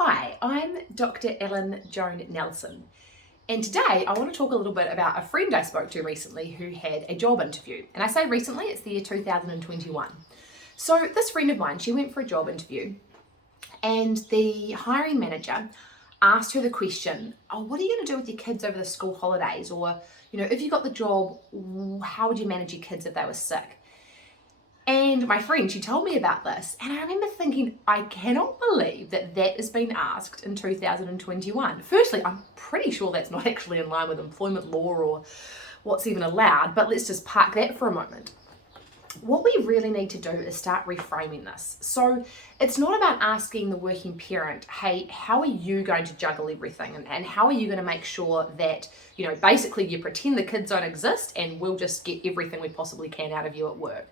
Hi, I'm Dr. Joan Nelson, and today I want to talk a little bit about a friend I spoke to recently who had a job interview. And I say recently, it's the year 2021. So this friend of mine, she went for a job interview and the hiring manager asked her the question, what are you going to do with your kids over the school holidays? Or, if you got the job, how would you manage your kids if they were sick? And my friend, she told me about this, and I remember thinking, I cannot believe that has been asked in 2021. Firstly, I'm pretty sure that's not actually in line with employment law or what's even allowed, but let's just park that for a moment. What we really need to do is start reframing this. So it's not about asking the working parent, hey, how are you going to juggle everything? And how are you going to make sure that, basically you pretend the kids don't exist and we'll just get everything we possibly can out of you at work.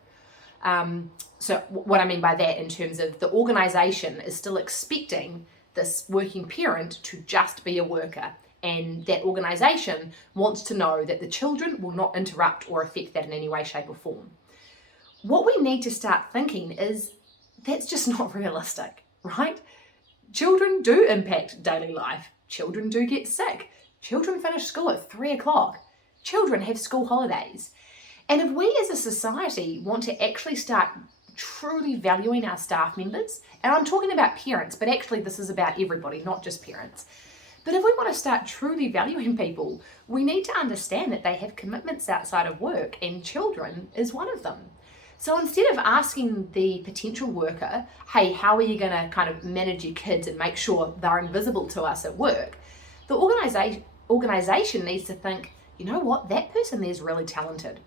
So what I mean by that in terms of the organisation is still expecting this working parent to just be a worker, and that organisation wants to know that the children will not interrupt or affect that in any way, shape or form. What we need to start thinking is that's just not realistic, right? Children do impact daily life. Children do get sick. Children finish school at 3 o'clock. Children have school holidays. And if we as a society want to actually start truly valuing our staff members, and I'm talking about parents, but actually this is about everybody, not just parents. But if we want to start truly valuing people, we need to understand that they have commitments outside of work, and children is one of them. So instead of asking the potential worker, hey, how are you going to kind of manage your kids and make sure they're invisible to us at work, the organisation needs to think, you know what, that person there is really talented.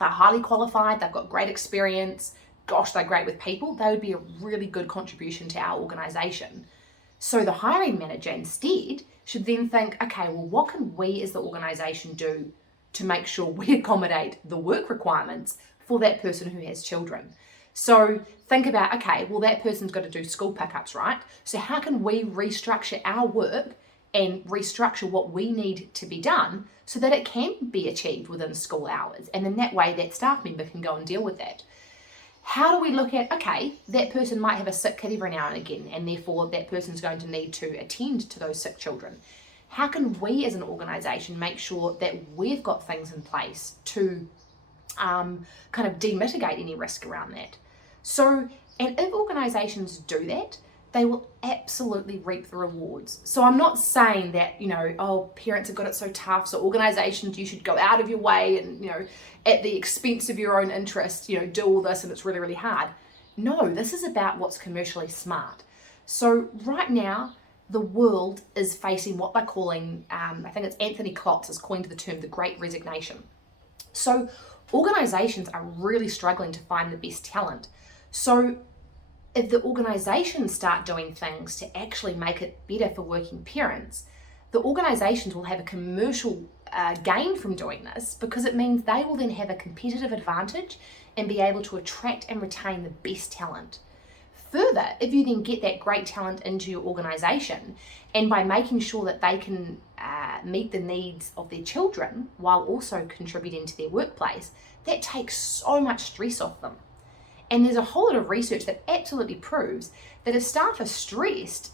They're highly qualified, they've got great experience, gosh, they're great with people. They would be a really good contribution to our organisation. So the hiring manager instead should then think, okay, well, what can we as the organisation do to make sure we accommodate the work requirements for that person who has children? So think about, okay, well, that person's got to do school pickups, right? So how can we restructure our work and restructure what we need to be done so that it can be achieved within school hours? And in that way, that staff member can go and deal with that. How do we look at, okay, that person might have a sick kid every now and again, and therefore that person's going to need to attend to those sick children. How can we as an organisation make sure that we've got things in place to kind of demitigate any risk around that? So, and if organisations do that, they will absolutely reap the rewards. So I'm not saying that, parents have got it so tough, so organisations, you should go out of your way and, at the expense of your own interest, do all this and it's really, really hard. No, this is about what's commercially smart. So right now, the world is facing what they're calling, I think it's Anthony Klotz has coined the term, the Great Resignation. So organisations are really struggling to find the best talent. So if the organisations start doing things to actually make it better for working parents, the organisations will have a commercial gain from doing this, because it means they will then have a competitive advantage and be able to attract and retain the best talent. Further, if you then get that great talent into your organisation, and by making sure that they can meet the needs of their children while also contributing to their workplace, that takes so much stress off them. And there's a whole lot of research that absolutely proves that if staff are stressed,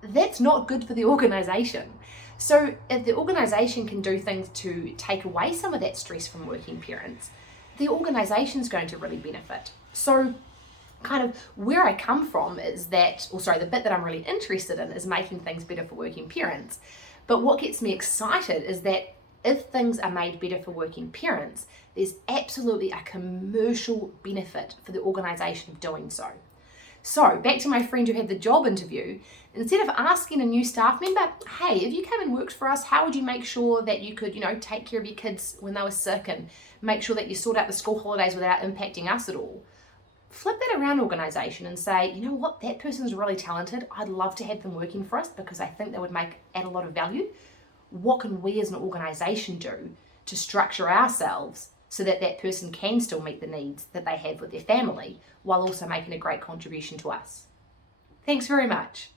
that's not good for the organisation. So if the organisation can do things to take away some of that stress from working parents, the organisation's going to really benefit. So kind of where I come from is that, the bit that I'm really interested in is making things better for working parents. But what gets me excited is that if things are made better for working parents, there's absolutely a commercial benefit for the organisation of doing so. So back to my friend who had the job interview, instead of asking a new staff member, hey, if you came and worked for us, how would you make sure that you could, take care of your kids when they were sick and make sure that you sort out the school holidays without impacting us at all? Flip that around, organisation, and say, you know what, that person's really talented. I'd love to have them working for us because I think they would add a lot of value. What can we as an organisation do to structure ourselves so that that person can still meet the needs that they have with their family while also making a great contribution to us? Thanks very much.